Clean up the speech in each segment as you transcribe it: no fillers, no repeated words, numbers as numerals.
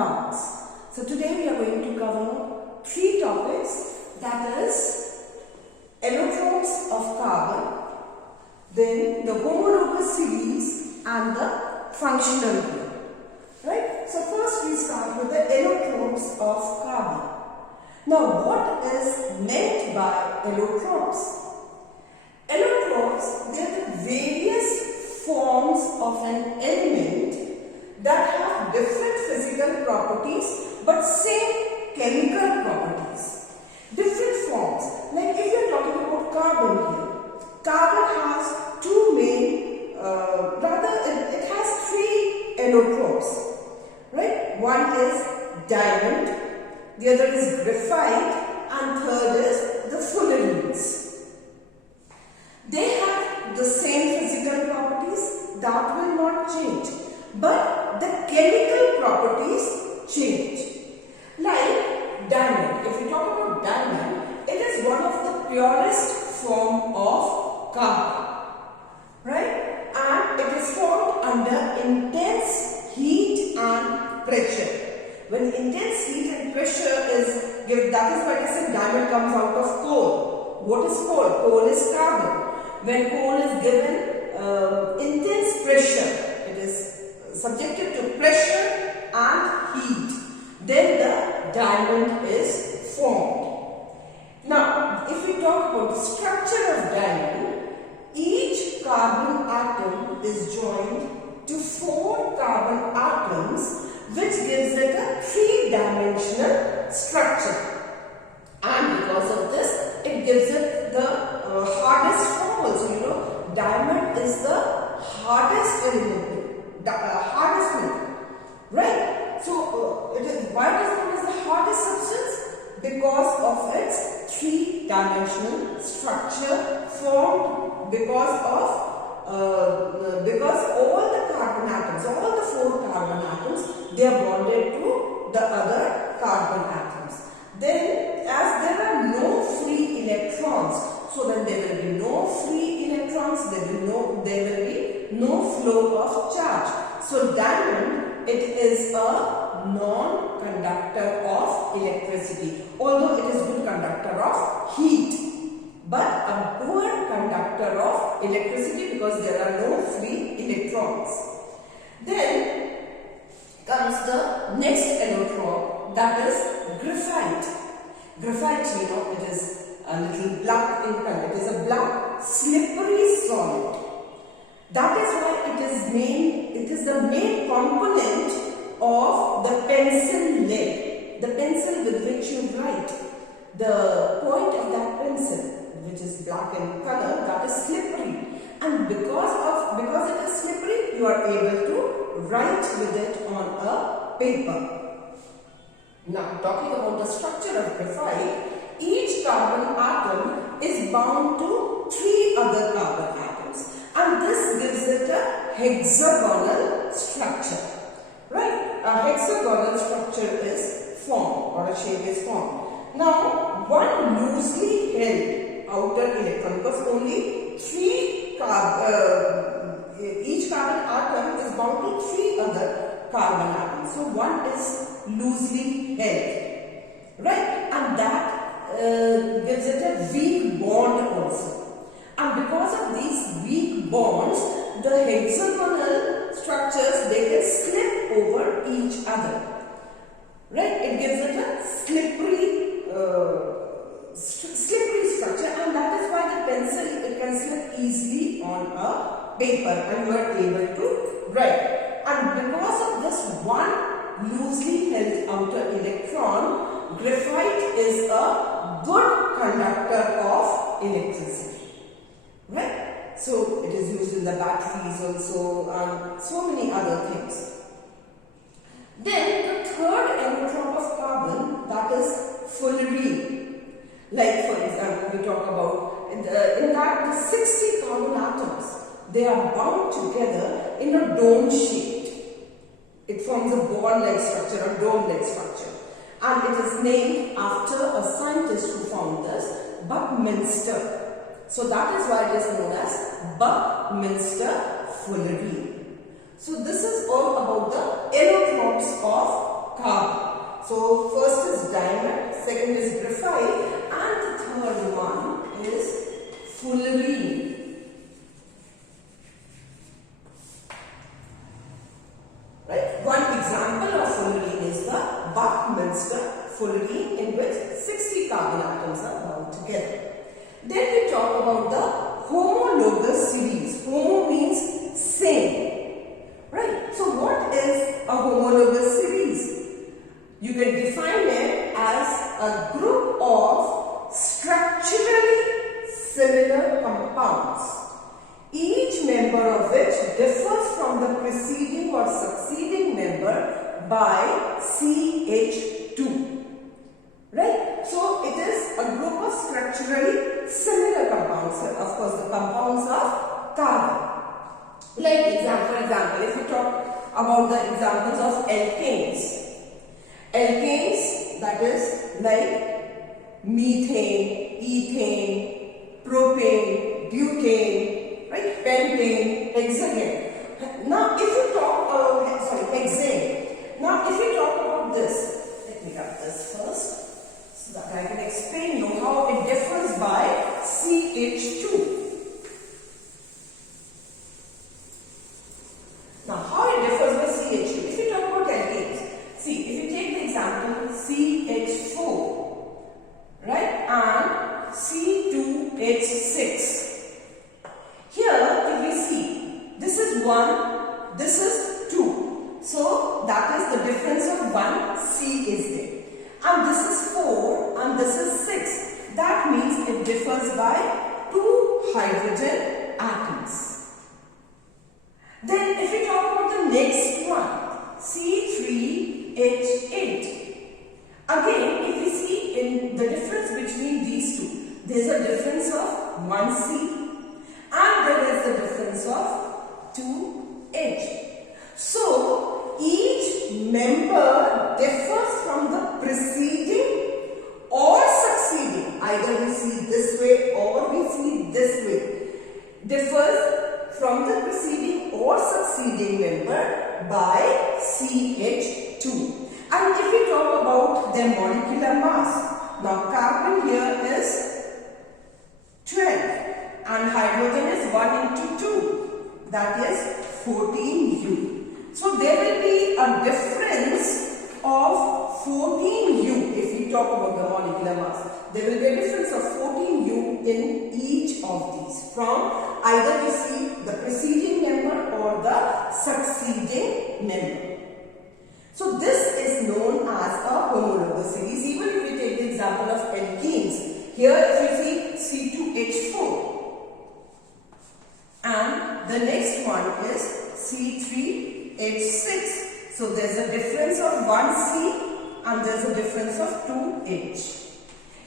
compounds. So today we are going to cover three topics, that is allotropes of carbon, then the homologous series and the functional group. Right? So first we start with the allotropes of carbon. Now what is meant by allotropes? Allotropes, they are the various forms of an element that have different physical properties but same chemical properties. Different forms. Like if you are talking about carbon here, carbon has two main, it has three allotropes. Right? One is diamond, the other is graphite, and third is the fullerenes. They have the same physical properties, that will not change, but the chemical properties change. Like diamond, if you talk about diamond, it is one of the purest form of carbon, right? And it is formed under intense heat and pressure. When intense heat and pressure is given, that is why I said diamond comes out of coal. What is coal? Coal is carbon. When coal is given intense pressure, it is subjected to pressure and heat, then the diamond is formed. Now, if we talk about the structure of diamond, each carbon atom is joined to 4 carbon atoms, which gives it a 3-dimensional structure. And because of this, it gives it the hardest form also. You know, diamond is the hardest element, hardest metal, right? So, why is it known as the hardest substance? Because of its 3-dimensional structure formed because all the carbon atoms, all the 4 carbon atoms, they are bonded to the other carbon atoms. Then, as there are no free electrons, so then there will be no free electrons, there will be no flow of charge. So diamond, it is a non-conductor of electricity, although it is good conductor of heat, but a poor conductor of electricity because there are no free electrons. Then comes the next allotrope, that is graphite. Graphite, you know, it is a little black in color. It is a black, slippery solid. That is why it is the main component of the pencil lead, the pencil with which you write. The point of that pencil, which is black in color, that is slippery. And because it is slippery, you are able to write with it on a paper. Now, talking about the structure of graphite, each carbon atom is bound to 3 other carbon atoms, and this gives it a hexagonal structure. Right? A hexagonal structure is formed, or a shape is formed. Now, one loosely held outer electron, because only 3 each carbon atom is bound to 3 other carbon atoms. So one is loosely held, right? And that gives it a weak bond also. And because of these weak bonds, the hexagonal structures, they can slip over each other, right? It gives it a slippery structure, and that is why the pencil, it can slip easily on a paper and you are able to write. And because of this one loosely held outer electron, graphite is a good conductor of electricity, right? So it is used in the batteries also and so many other things. Then the third allotrope of carbon, that is fullerene. Like for example, we talk about in that the 60 carbon atoms, they are bound together in a dome shape. It forms a ball-like structure, a dome-like structure, and it is named after a scientist who found this, Buckminster. So that is why it is known as Buckminster fullerene. So this is all about the allotropes of carbon. So first is diamond, second is graphite, and the third one is fullerene. Right? One example of fullerene is the Buckminster fullerene, in which 60 carbon atoms are bound together. Then we talk about the homologous series. Homo means same. Right? So what is a homologous series? You can define it as a group of structurally similar compounds, each member of which differs from the preceding or succeeding member by CH2. Right? So it is a group of structurally similar compounds. Of course, the compounds of carbon. Like for example, if we talk about the examples of alkanes. Alkanes, that is like methane, ethane, propane, butane, right? Pentane, hexane. Now, if you talk hexane. Now, if you talk about this, let me write this first, so that I can explain you how it differs by CH2. Now, how it differs by CH2? If you talk about alkanes, see, if you take the example CH4, right, and C2H6. Here, if we see, this is 1, this is 2. So, that is the difference of 1 C is there. And this is 4 and this is 6. That means it differs by 2 hydrogen atoms. Then if we talk about the next one, C3H8. Again, if we see in the difference between these two, there is a difference of 1 C and there is a difference of 2 H. So, each member differs from the preceding or succeeding. Either we see this way or we see this way. Differs from the preceding or succeeding member by CH2. And if we talk about their molecular mass, now carbon here is 12 and hydrogen is 1 into 2, that is 14U. So there will be a difference of 14U if we talk about the molecular mass. There will be a difference of 14U in each of these from either we see the preceding member or the succeeding member. So this is known as a homologous series. Even if we take the example of alkenes, here if you see C2H4 and the next one is C3H6. So there's a difference of 1C and there's a difference of 2H.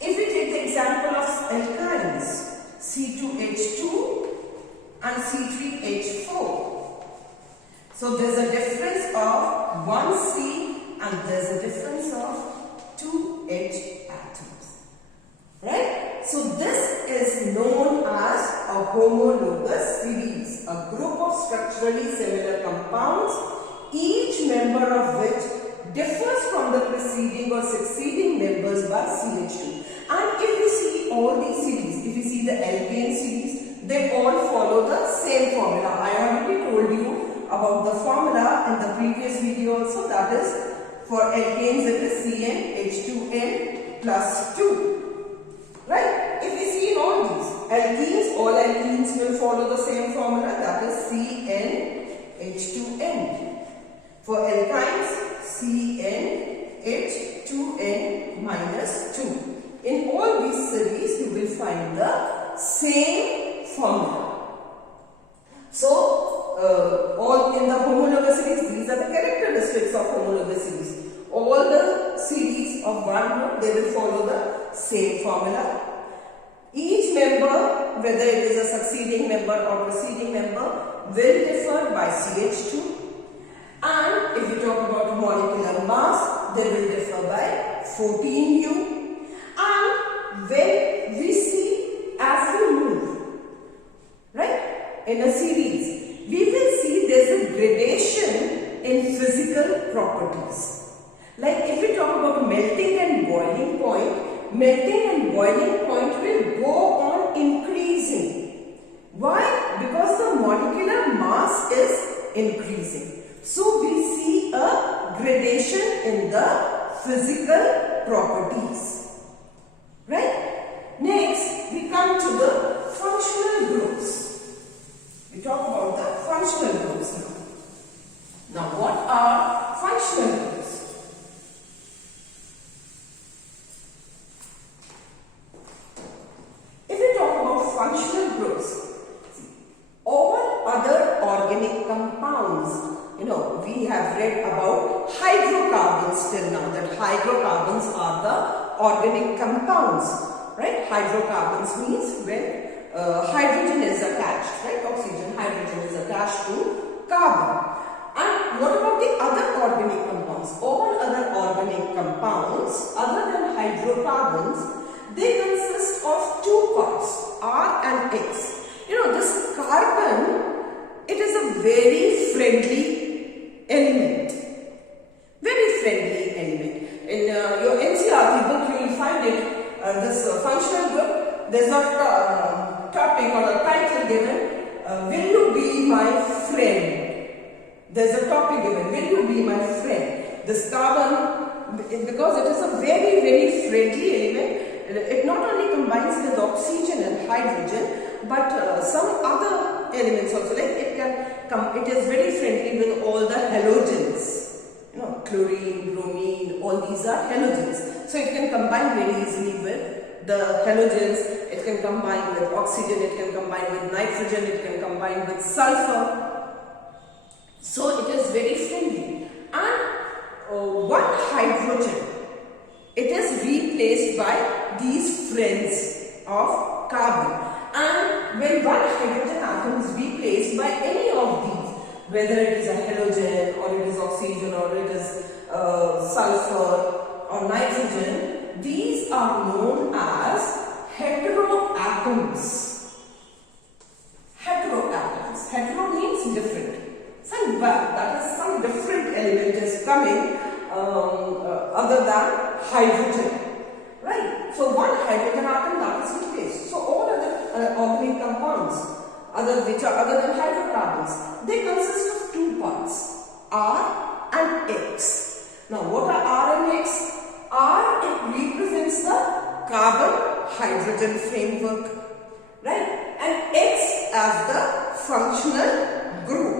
If we take the example of alkynes, C2H2 and C3H4. So there's a difference of 1C and there's a difference of 2H atoms. Right? So this is known as a homologous series, a group of structurally similar compounds, each member of which differs from the preceding or succeeding members by CH2. And if we see all these series, if we see the alkane series, they all follow the same formula. I already told you about the formula in the previous video also, that is for alkanes it is CnH2n plus 2. Right? If we see in all these alkenes, all alkenes will follow the same formula, that is CnH2n. For alkynes, CnH2n minus 2. In all these series, you will find the same formula. So, all in the homologous series, these are the characteristics of homologous series. All the series of one group, they will follow the same formula. Each member, whether it is a succeeding member or preceding member, will differ by CH2. And if you talk about molecular mass, they will differ by 14U. And when we see as we move, right, in a series, we will see there is a gradation in physical properties. boiling point will go on increasing. Why? Because the molecular mass is increasing. So we see a gradation in the physical properties. Right? Next, we come to the functional groups. We talk about the functional groups now. Now, what are functional groups? If we talk about functional groups, all other organic compounds, we have read about hydrocarbons till now, that hydrocarbons are the organic compounds, right? Hydrocarbons means when hydrogen is attached, right? Oxygen, hydrogen is attached to carbon. And what about the other organic compounds? All other organic compounds other than hydrocarbons, they consist of two parts, R and X. This carbon, it is a very friendly element. Very friendly element. In your NCERT book, you will find it, this functional group, there is a topic or a title given, will you be my friend? There is a topic given, will you be my friend? This carbon, because it is a very, very friendly element, it not only combines with oxygen and hydrogen, but some other elements also, like it is very friendly with all the halogens. Chlorine, bromine, all these are halogens. So it can combine very easily with the halogens, it can combine with oxygen, it can combine with nitrogen, it can combine with sulfur. So it is very friendly. And one hydrogen, it is replaced by these friends of carbon. And when one hydrogen atom is replaced by any of these, whether it is a halogen or it is oxygen or it is sulfur or nitrogen, these are known as heteroatoms. Heteroatoms. Hetero means different. That is some different element is coming other than hydrogen. Right? So one hydrogen atom, that is replaced. So all other organic compounds which are other than hydrocarbons, they consist of two parts, R and X. Now what are R and X? R, it represents the carbon-hydrogen framework, right? And X as the functional group.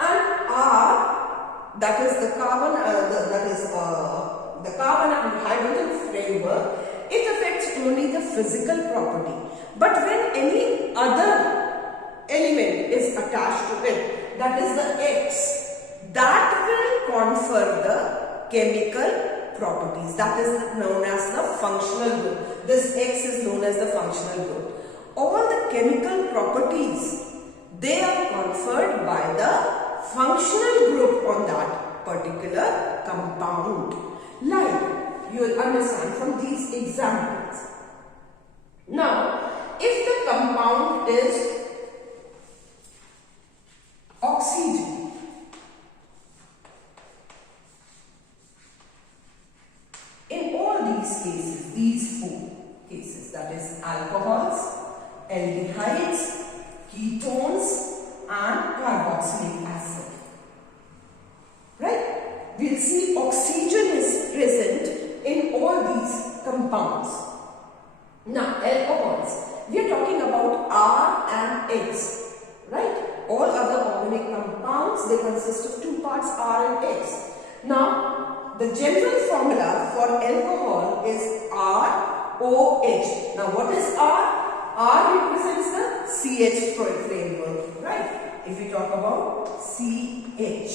And R, that is the carbon, the carbon and hydrogen framework, it affects only the physical property. But when any other element is attached to it, that is the X, that will confer the chemical properties. That is known as the functional group. This X is known as the functional group. All the chemical properties, they are conferred by the functional group on that particular compound. Like you will understand from these examples. Now, if the compound is oxygen, in all these cases, these four cases, that is alcohols, aldehydes, ketones and carboxylic acid. Right? We will see oxygen is present in all these compounds. Now, alcohols. We are talking about R and X. Right? All other organic compounds, they consist of two parts, R and X. Now, the general formula for alcohol is ROH. Now, what is R? R represents the CH framework, right? If we talk about CH.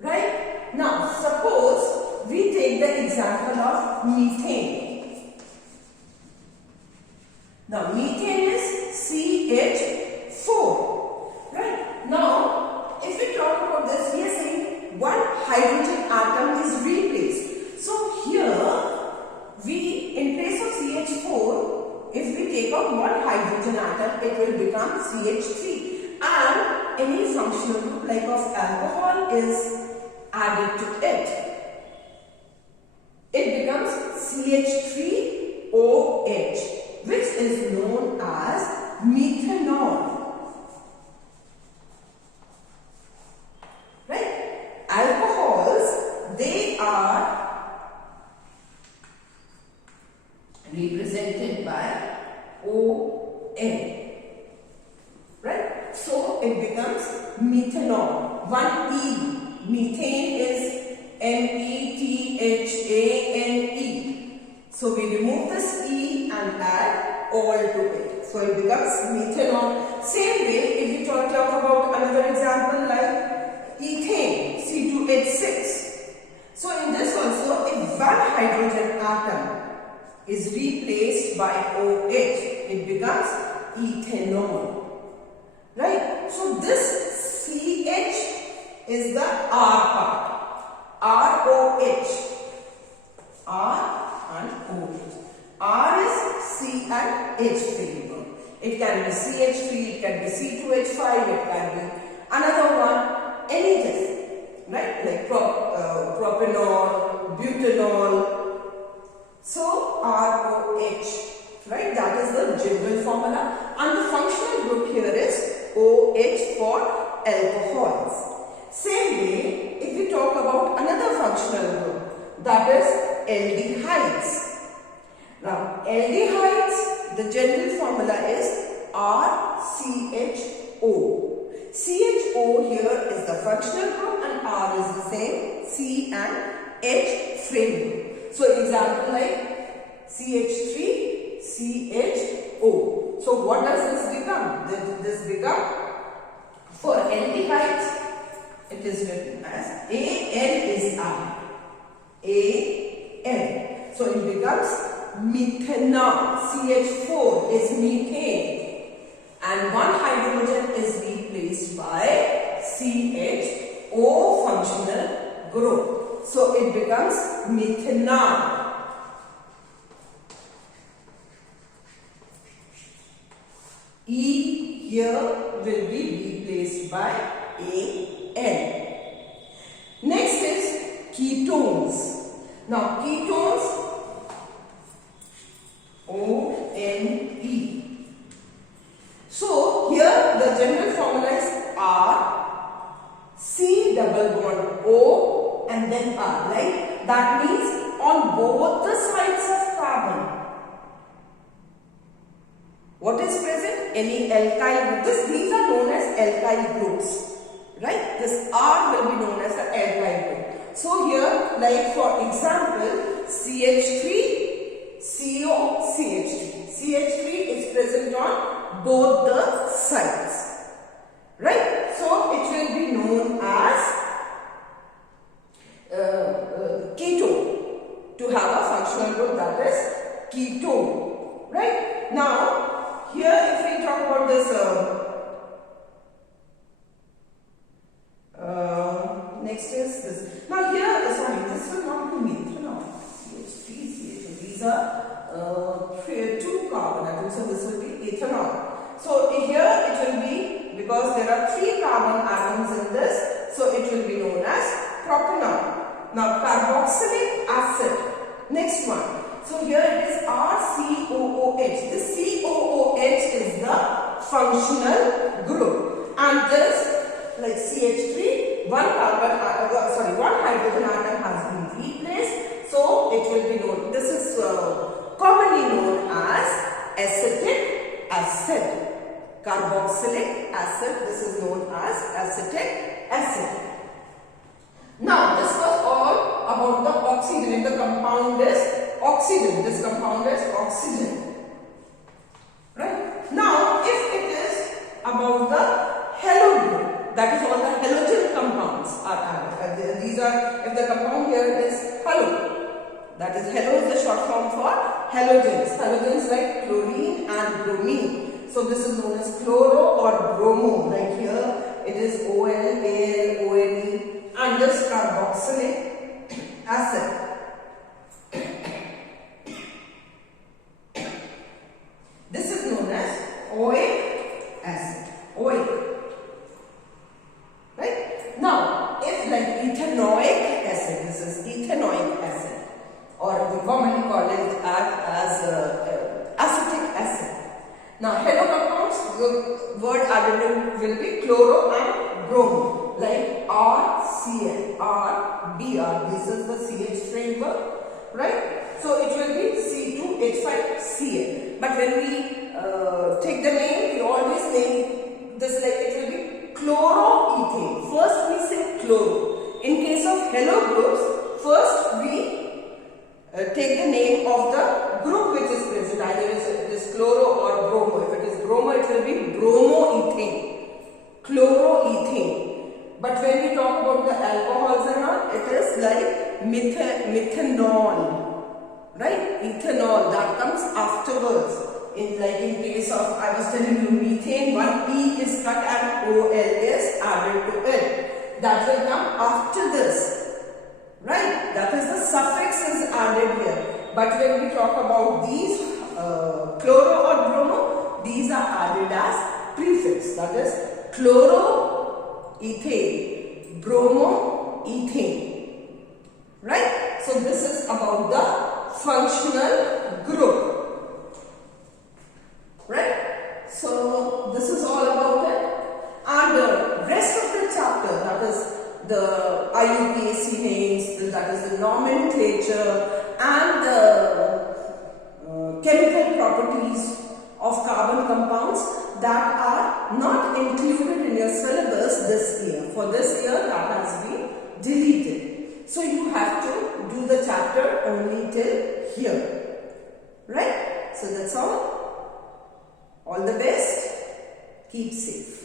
Right? Now, suppose we take the example of methane. Now, methane is CH4. Right? Now, if we talk about this, we are saying one hydrogen atom is replaced. So, here, in place of CH4, if we take out one hydrogen atom, it will become CH3. And any functional group like of alcohol is added to it. It becomes CH3 represented by ON. Right? So it becomes methanol. One E. Methane is METHANE. So we remove this E and add all to it. So it becomes methanol. Same way, if you talk about another example like ethane, C2H6. So in this also, if one hydrogen atom is replaced by OH, it becomes ethanol. Right? So this CH is the R part. ROH. R and OH. R is C and H field. It can be CH3, it can be C2H5, it can be another one, anything. Right? Like propanol, butanol. So ROH. Right? That is the general formula. And the functional group here is OH for alcohols. Same way, if we talk about another functional group, that is aldehydes. Now, aldehydes, the general formula is RCHO. CHO here is the functional group and R is the same, C and H frame group. So, example like CH3, CHO. So, what does this become? This become, for aldehydes, it is written as AN is I. AN. So, it becomes methanol. CH4 is methane. And one hydrogen is replaced by CHO functional group. So, it becomes methanol. E here will be replaced by AN. Next is ketones. Now, ketones, O-N-E. So, here the general formula is R, C double bond O and then R. Right? That means on both the sides of carbon. What is present? Any alkyl group. These are known as alkyl groups. Right? This R will be known as the alkyl group. So here, like for example, CH3, CO, CH3. CH3 is present on both the sides. Right? So it will be known as ketone. To have a functional group, that is ketone. Right? Now, here if we talk about this next is this. Now here, sorry, this will not be methanol. CH3, CH2. These are two carbon atoms, so this will be ethanol. So here it will be, because there are 3 carbon atoms in this, so it will be known as propanol. Now carboxylic acid, next one. So here it is RCOOH. This COOH is the functional group, and this like CH3, one hydrogen atom has been replaced, so it will be known. This is commonly known as acetic acid. Carboxylic acid, this is known as acetic acid. Now, this was all about the oxygen. If the compound is oxygen, this compound is oxygen. Right? Now, if it is about the halo group, that is all the halogen compounds are added. These are, if the compound here is halo, that is halo is the short form for halogens. Halogens like chlorine and bromine. So this is known as chloro or bromo. Like here it is OL, AL, ONE, and this carboxylic acid. This is known as oic acid. Oic. Right? Now, if like ethanoic acid, this is ethanoic acid, or we commonly call it as acetic acid. Now, halo compounds, the word added will be chloro and bromo, like RCl, RBr. This is the CH framework, right? So it will be C2H5 Cl. But when we take the name, we always name this like it will be chloroethane. First we say chloro. In case of halo groups, first we take the name of the group which is present. Either it is chloro or bromo. If it is bromo, it will be bromoethane. Chloroethane. But when we talk about the alcohols and all, it is like methanol, right? Ethanol, that comes afterwards. In case of, I was telling you, methane, one E is cut and OL is added to it. That will come after this, right? That is the suffix is added here. But when we talk about these chloro or bromo, these are added as prefix. That is chloroethane, bromoethane, right? So this is about the functional group, right? So this is all about it. And the rest of the chapter, that is the IUPAC names, that is the nomenclature and the chemical properties of carbon compounds, that are not included in your syllabus this year. For this year, that has been deleted. So you have to do the chapter only till here, right? So that's all. All the best. Keep safe.